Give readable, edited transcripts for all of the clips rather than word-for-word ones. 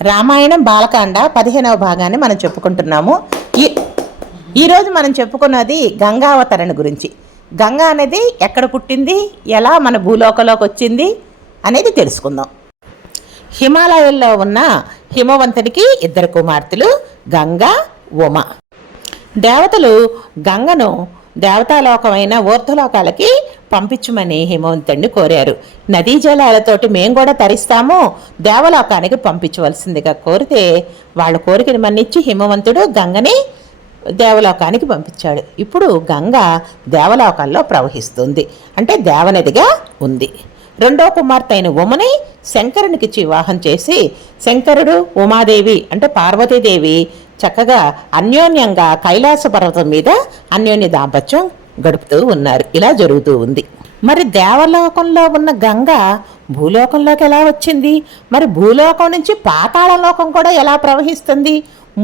రామాయణం బాలకాండ 15వ భాగాన్ని మనం చెప్పుకుంటున్నాము. ఈరోజు మనం చెప్పుకున్నది గంగావతరణ గురించి. గంగా అనేది ఎక్కడ పుట్టింది, ఎలా మన భూలోకంలోకి వచ్చింది అనేది తెలుసుకుందాం. హిమాలయాల్లో ఉన్న హిమవంతుడికి 2 కుమార్తెలు, గంగా, ఉమ. దేవతలు గంగను దేవతాలోకమైన ఊర్ధ్వలోకాలకి పంపించమని హిమవంతుడిని కోరారు. నదీ జలాలతోటి మేము కూడా తరిస్తాము, దేవలోకానికి పంపించవలసిందిగా కోరితే వాళ్ళ కోరికను మన్నించి హిమవంతుడు గంగని దేవలోకానికి పంపించాడు. ఇప్పుడు గంగ దేవలోకాల్లో ప్రవహిస్తుంది, అంటే దేవనదిగా ఉంది. 2వ కుమార్తె అయిన ఉమని శంకరునికిచ్చి వివాహం చేసి శంకరుడు, ఉమాదేవి అంటే పార్వతీదేవి చక్కగా అన్యోన్యంగా కైలాస పర్వతం మీద అన్యోన్య దాంపత్యం గడుపుతూ ఉన్నారు. ఇలా జరుగుతూ ఉంది. మరి దేవలోకంలో ఉన్న గంగ భూలోకంలోకి ఎలా వచ్చింది? మరి భూలోకం నుంచి పాతాళలోకం కూడా ఎలా ప్రవహిస్తుంది?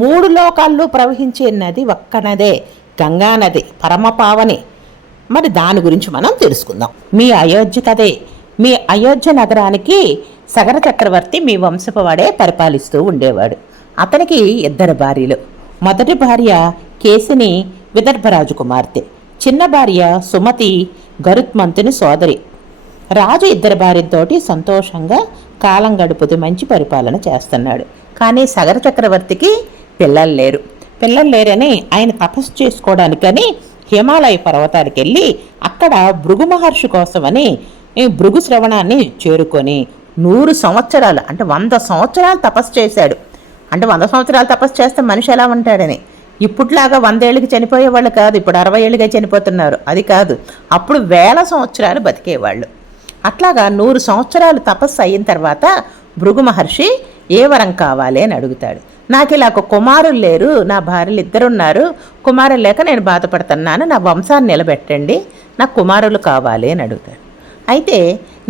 3 లోకాల్లో ప్రవహించే నది ఒక్క నదే, గంగా నది, పరమపావని. మరి దాని గురించి మనం తెలుసుకుందాం. మీ అయోధ్య కదే. మీ అయోధ్య నగరానికి సగర చక్రవర్తి మీ వంశపు వాడే పరిపాలిస్తూ ఉండేవాడు. అతనికి 2 భార్యలు. మొదటి భార్య కేసిని విదర్భరాజు కుమార్తె, చిన్న భార్య సుమతి గరుత్మంతుని సోదరి. రాజు 2 భార్యలతోటి సంతోషంగా కాలం గడుపుతూ మంచి పరిపాలన చేస్తున్నాడు. కానీ సగర చక్రవర్తికి పిల్లలు లేరని ఆయన తపస్సు చేసుకోవడానికని హిమాలయ పర్వతానికి వెళ్ళి అక్కడ భృగు మహర్షి కోసమని భృగు శ్రవణాన్ని చేరుకొని 100 సంవత్సరాలు అంటే 100 సంవత్సరాలు తపస్సు చేశాడు. అంటే 100 సంవత్సరాలు తపస్సు చేస్తే మనిషి ఎలా ఉంటాడని. ఇప్పట్లాగా 100 ఏళ్ళకి చనిపోయేవాళ్ళు కాదు, ఇప్పుడు 60 ఏళ్ళుగా చనిపోతున్నారు. అది కాదు, అప్పుడు 1000 సంవత్సరాలు బతికేవాళ్ళు. అట్లాగా 100 సంవత్సరాలు తపస్సు అయిన తర్వాత భృగు మహర్షి ఏ వరం కావాలి అని అడుగుతాడు. నాకు ఇలా ఒక కుమారులు లేరు, నా భార్యలు 2 ఉన్నారు, కుమారులు లేక నేను బాధపడుతున్నాను, నా వంశాన్ని నిలబెట్టండి, నాకు కుమారులు కావాలి అని అడుగుతాడు. అయితే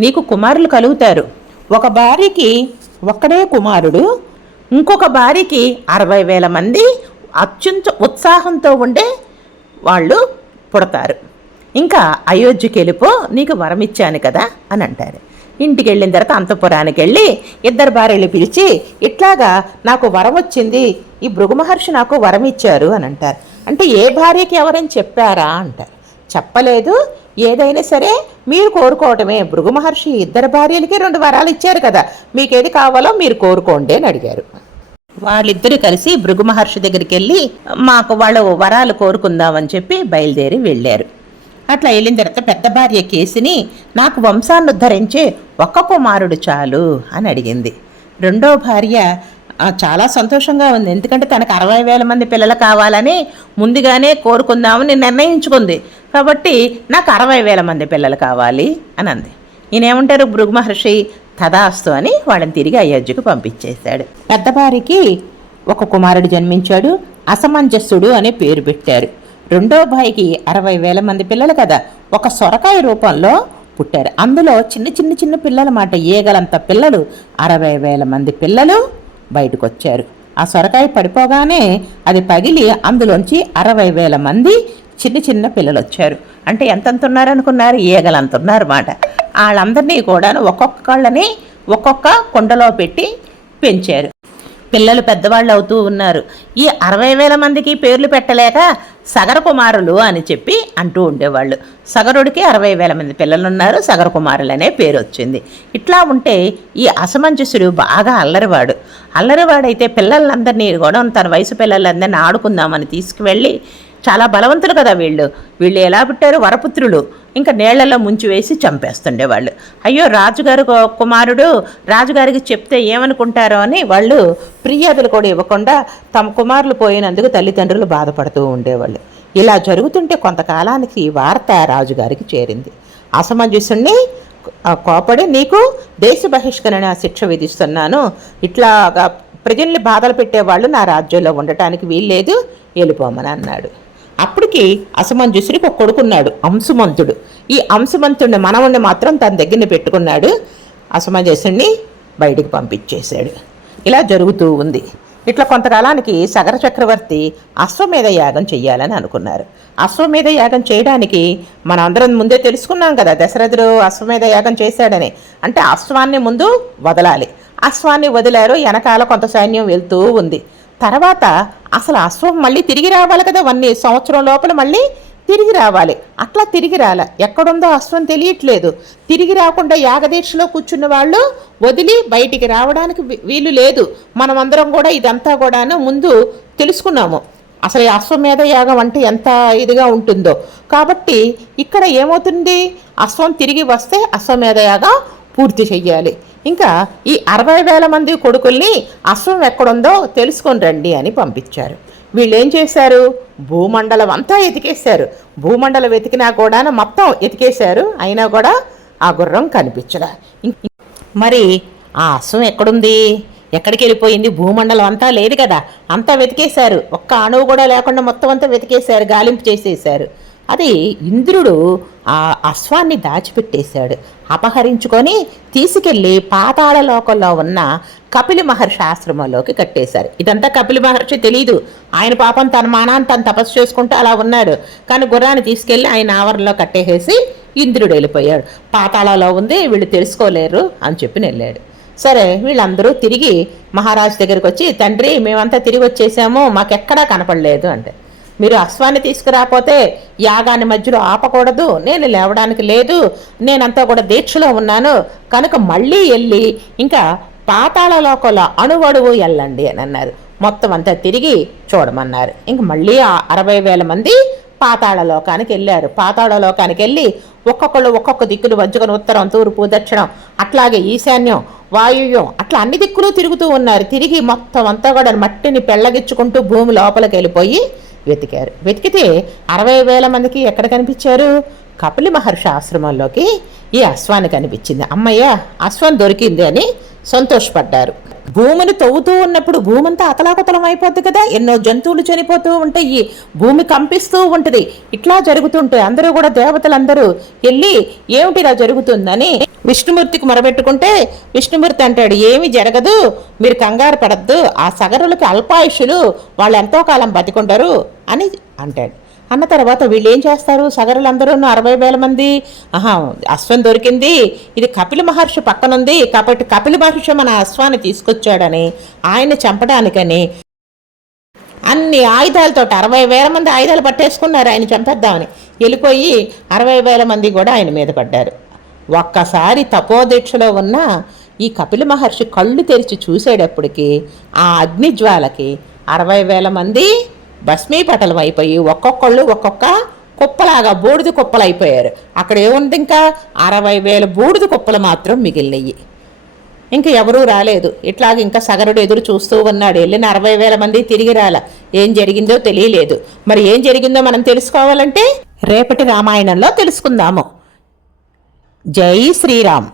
నీకు కుమారులు కలుగుతారు. ఒక భార్యకి ఒక్కడే కుమారుడు, ఇంకొక భార్యకి 60,000 మంది అత్యంత ఉత్సాహంతో ఉండే వాళ్ళు పుడతారు. ఇంకా అయోధ్యకి వెళ్ళిపో, నీకు వరం ఇచ్చాను కదా అని అంటారు. ఇంటికి వెళ్ళిన తర్వాత అంతఃపురానికి వెళ్ళి 2 భార్యలు పిలిచి ఇట్లాగా నాకు వరం వచ్చింది, ఈ భృగు మహర్షి నాకు వరం ఇచ్చారు అని అంటారు. అంటే ఏ భార్యకి ఎవరని చెప్పారా అంటారు. చెప్పలేదు, ఏదైనా సరే మీరు కోరుకోవటమే. భృగు మహర్షి 2 భార్యలకి 2 వరాలు ఇచ్చారు కదా, మీకేది కావాలో మీరు కోరుకోండి అని అడిగారు. వాళ్ళిద్దరూ కలిసి భృగు మహర్షి దగ్గరికి వెళ్ళి మాకు వాళ్ళు వరాలు కోరుకుందామని చెప్పి బయలుదేరి వెళ్ళారు. అట్లా వెళ్ళిన తర్వాత పెద్ద భార్య కేసిని నాకు వంశాన్ని ఉద్ధరించే 1 కుమారుడు చాలు అని అడిగింది. 2వ భార్య చాలా సంతోషంగా ఉంది, ఎందుకంటే తనకు 60,000 మంది పిల్లలు కావాలని ముందుగానే కోరుకుందామని నిర్ణయించుకుంది. కాబట్టి నాకు 60,000 మంది పిల్లలు కావాలి అని అంది. ఈయనేమంటారు, భృగు మహర్షి తదాస్తు అని వాళ్ళని తిరిగి అయోధ్యకు పంపించేశాడు. పెద్ద భార్యకి 1 కుమారుడు జన్మించాడు, అసమంజస్సుడు అనే పేరు పెట్టారు. 2వ భార్యకి 60,000 మంది పిల్లలు కదా, ఒక సొరకాయ రూపంలో పుట్టారు. అందులో చిన్న పిల్లల మాట, ఏగలంత పిల్లలు, 60,000 మంది పిల్లలు బయటకు వచ్చారు. ఆ సొరకాయ పడిపోగానే అది పగిలి అందులోంచి 60,000 మంది చిన్న పిల్లలు వచ్చారు. అంటే ఎంతంత ఉన్నారనుకున్నారు, ఏగలంత ఉన్నారన్నమాట. వాళ్ళందరినీ కూడా ఒక్కొక్కళ్ళని ఒక్కొక్క కుండలో పెట్టి పెంచారు. పిల్లలు పెద్దవాళ్ళు అవుతూ ఉన్నారు. ఈ 60,000 మందికి పేర్లు పెట్టలేక సగర కుమారులు అని చెప్పి అంటూ ఉండేవాళ్ళు. సగరుడికి 60,000 మంది పిల్లలు ఉన్నారు, సగర కుమారులు అనే పేరు వచ్చింది. ఇట్లా ఉంటే ఈ అసమంజసుడు బాగా అల్లరివాడైతే పిల్లలందరినీ కూడా తన వయసు పిల్లలందరినీ ఆడుకుందామని తీసుకువెళ్ళి, చాలా బలవంతులు కదా వీళ్ళు ఎలా పుట్టారు, వరపుత్రులు, ఇంకా నీళ్లలో ముంచి వేసి చంపేస్తుండేవాళ్ళు. అయ్యో రాజుగారు కుమారుడు, రాజుగారికి చెప్తే ఏమనుకుంటారో అని వాళ్ళు ఫిర్యాదులు కూడా ఇవ్వకుండా తమ కుమారులు పోయినందుకు తల్లిదండ్రులు బాధపడుతూ ఉండేవాళ్ళు. ఇలా జరుగుతుంటే కొంతకాలానికి వార్త రాజుగారికి చేరింది. అసమంజసుణ్ణి కోపడి నీకు దేశ బహిష్కరణ శిక్ష విధిస్తున్నాను, ఇట్లాగా ప్రజల్ని బాధలు పెట్టేవాళ్ళు నా రాజ్యంలో ఉండటానికి వీల్లేదు, వెళ్ళిపోమని అన్నాడు. అప్పటికి అసమంజసుడికి 1 కొడుకున్నాడు, అంశుమంతుడు. ఈ అంశుమంతుడిని మనవుణ్ణి మాత్రం తన దగ్గర పెట్టుకున్నాడు. అసమంజసుడిని బయటికి పంపించేశాడు. ఇలా జరుగుతూ ఉంది. ఇట్లా కొంతకాలానికి సగర చక్రవర్తి అశ్వమేధ యాగం చెయ్యాలని అనుకున్నారు. అశ్వమేధ యాగం చేయడానికి మనం అందరం ముందే తెలుసుకున్నాం కదా, దశరథుడు అశ్వమేధ యాగం చేశాడని. అంటే అశ్వాన్ని ముందు వదలాలి, అశ్వాన్ని వదిలారు. వెనకాల కొంత సైన్యం వెళ్తూ ఉంది. తర్వాత అసలు అశ్వం మళ్ళీ తిరిగి రావాలి కదా, సంవత్సరం లోపల మళ్ళీ తిరిగి రావాలి. అట్లా తిరిగి రాల, ఎక్కడుందో అశ్వం తెలియట్లేదు. తిరిగి రాకుండా యాగదీక్షలో కూర్చున్న వాళ్ళు వదిలి బయటికి రావడానికి వీలు లేదు. మనమందరం కూడా ఇదంతా కూడాను ముందు తెలుసుకున్నాము, అసలు ఈ అశ్వమేధ యాగం అంటే ఎంత ఇదిగా ఉంటుందో. కాబట్టి ఇక్కడ ఏమవుతుంది, అశ్వం తిరిగి వస్తే అశ్వమేధ యాగం పూర్తి చెయ్యాలి. ఇంకా ఈ 60,000 మంది కొడుకుల్ని అశ్వం ఎక్కడుందో తెలుసుకొని రండి అని పంపించారు. వీళ్ళు ఏం చేశారు, భూమండలం అంతా ఎతికేశారు. భూమండలం వెతికినా కూడా మొత్తం ఎతికేశారు, అయినా కూడా ఆ గుర్రం కనిపించగా. మరి ఆ అశ్వం ఎక్కడుంది, ఎక్కడికి వెళ్ళిపోయింది, భూమండలం అంతా లేదు కదా, అంతా వెతికేశారు. ఒక్క అణువు కూడా లేకుండా మొత్తం అంతా వెతికేశారు, గాలింపు చేసేశారు. అది ఇంద్రుడు ఆ అశ్వాన్ని దాచిపెట్టేశాడు. అపహరించుకొని తీసుకెళ్ళి పాతాళ లోకంలో ఉన్న కపిలి మహర్షి ఆశ్రమంలోకి కట్టేశారు. ఇదంతా కపిలి మహర్షి తెలీదు. ఆయన పాపం తన మానాన్ని తను తపస్సు చేసుకుంటూ అలా ఉన్నాడు. కానీ గుర్రాన్ని తీసుకెళ్ళి ఆయన ఆవరణలో కట్టేసేసి ఇంద్రుడు వెళ్ళిపోయాడు. పాతాళలో ఉంది, వీళ్ళు తెలుసుకోలేరు అని చెప్పి వెళ్ళాడు. సరే, వీళ్ళందరూ తిరిగి మహారాజు దగ్గరికి వచ్చి, తండ్రి మేమంతా తిరిగి వచ్చేసాము, మాకెక్కడా కనపడలేదు అంటే, మీరు అశ్వాన్ని తీసుకురాపోతే యాగాన్ని మధ్యలో ఆపకూడదు, నేను లేవడానికి లేదు, నేనంతా కూడా దీక్షలో ఉన్నాను, కనుక మళ్ళీ వెళ్ళి ఇంకా పాతాళ లోకంలో అణువడువు వెళ్ళండి అని అన్నారు. మొత్తం అంతా తిరిగి చూడమన్నారు. ఇంక మళ్ళీ 60,000 మంది పాతాళ లోకానికి వెళ్ళారు. పాతాళ లోకానికి వెళ్ళి ఒక్కొక్కళ్ళు ఒక్కొక్క దిక్కులు వంచుకొని ఉత్తరం, తూర్పు, దక్షిణం, అట్లాగే ఈశాన్యం, వాయువ్యం, అట్లా అన్ని దిక్కులు తిరుగుతూ ఉన్నారు. తిరిగి మొత్తం అంతా కూడా మట్టిని పెళ్ళగిచ్చుకుంటూ భూమి లోపలికి వెళ్ళిపోయి వెతికారు. వెతికితే 60,000 మందికి ఎక్కడ కనిపించారు, కపిలి మహర్షి ఆశ్రమంలోకి ఈ అశ్వాన్ని కనిపించింది. అమ్మయ్య, అశ్వం దొరికింది అని సంతోషపడ్డారు. భూమిని తవ్వుతూ ఉన్నప్పుడు భూమి అంతా అతలాకుతలం అయిపోద్ది కదా, ఎన్నో జంతువులు చనిపోతూ ఉంటాయి, భూమి కంపిస్తూ ఉంటుంది. ఇట్లా జరుగుతుంటే అందరూ కూడా దేవతలందరూ వెళ్ళి ఏమిటి ఇలా జరుగుతుందని విష్ణుమూర్తికి మొరబెట్టుకుంటే విష్ణుమూర్తి అంటాడు, ఏమి జరగదు, మీరు కంగారు పడద్దు, ఆ సగరులకి అల్పాయుషులు, వాళ్ళు ఎంతో కాలం బతికుంటారు అని అంటాడు. అన్న తర్వాత వీళ్ళు ఏం చేస్తారు, సగరులందరూ 60,000 మంది, అశ్వం దొరికింది, ఇది కపిలి మహర్షి పక్కనుంది కాబట్టి కపిలి మహర్షి మన అశ్వాన్ని తీసుకొచ్చాడని ఆయన్ని చంపడానికని అన్ని ఆయుధాలతో 60,000 మంది ఆయుధాలు పట్టేసుకున్నారు ఆయన చంపేద్దామని. వెళ్ళిపోయి 60,000 మంది కూడా ఆయన మీద పడ్డారు. ఒక్కసారి తపోదీక్షలో ఉన్న ఈ కపిలి మహర్షి కళ్ళు తెరిచి చూసేటప్పటికి ఆ అగ్నిజ్వాలకి 60,000 మంది భస్మీపటలం అయిపోయి ఒక్కొక్కళ్ళు ఒక్కొక్క కుప్పలాగా బూడిద కుప్పలు అయిపోయారు. అక్కడ ఏముంది, ఇంకా 60,000 బూడిద కుప్పలు మాత్రం మిగిలినవి. ఇంక ఎవరూ రాలేదు. ఇట్లాగ ఇంకా సగరుడు ఎదురు చూస్తూ ఉన్నాడు. వెళ్ళిన 60,000 మంది తిరిగి రాల. ఏం జరిగిందో తెలియలేదు. మరి ఏం జరిగిందో మనం తెలుసుకోవాలంటే రేపటి రామాయణంలో తెలుసుకుందాము. జై శ్రీరామ్.